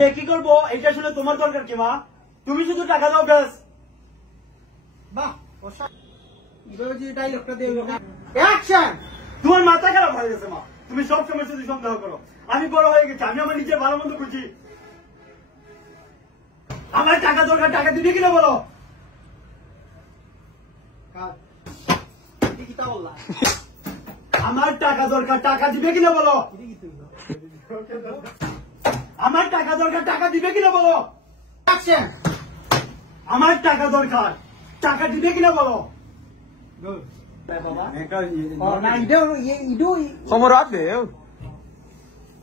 কি করবো এটা শুনে তোমার দরকার কি মা? তুমি শুধু টাকা দাও ব্যাস। বাহ ডাইলগটা দিয়ে অ্যাকশন। তোমার মাথা খারাপ হয়ে গেছে মা, তুমি সব সময় শুধু সন্দেহ করো। আমি বড় হয়ে গেছি, আমি আমার নিজের ভালো মন্দ বুঝি। আমার টাকা দরকার, টাকা দিবে কিনা বলো? আমার টাকা দরকার, টাকা দিবে কিনা বলো? আমার টাকা দরকার, টাকা দিবে কিনা বলো? অ্যাকশন। আমার টাকা দরকার, টাকা দিবে কিনা বলো?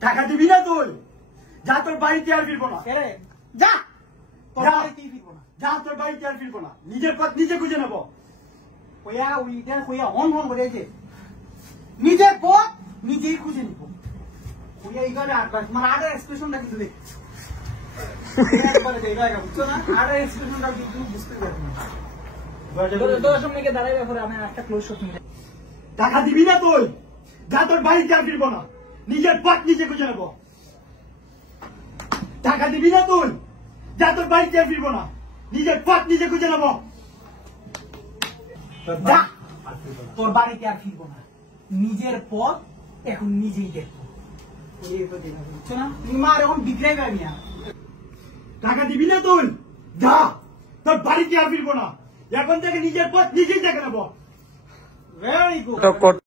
টাকা দিবি না তুই? যা, তোর বাড়িতে আর ফিরবো না। যা যা, তোর বাড়িতে আর ফিরবো না। নিজের পথ নিজে খুঁজে নেবো। নিজের পথ নিজেই খুঁজে নিব। এইখানে মানে আগে এক্সপ্রেশনটা কিন্তু দেখ, বুঝছো না? আগে এক্সপ্রেশনটা কিন্তু বুঝতে পারছি না। দাঁড়াই ব্যাপারে আমি একটা ক্লোজ শট নিয়ে। টাকা দিবি না তুই? যা, তোর বাড়িতে আর ফিরবো না। নিজের পথ নিজে খুঁজে নেবো। টাকা দিবি না তুই? যা, তোর বাড়িতে আর ফিরবো না। নিজের পথ নিজে খুঁজে নেবো। যা, তোর বাড়িতে আর ফিরবো না। নিজের পথ এখন নিজেই দেখবো। বুঝছো না? তুমি মা এখন বিক্রয় পাবি না। টাকা দিবি না তুই? যা, তোর বাড়িতে আর ফিরবো না। এখন থেকে নিজের পথ নিজেই দেখে নেবো। Very good.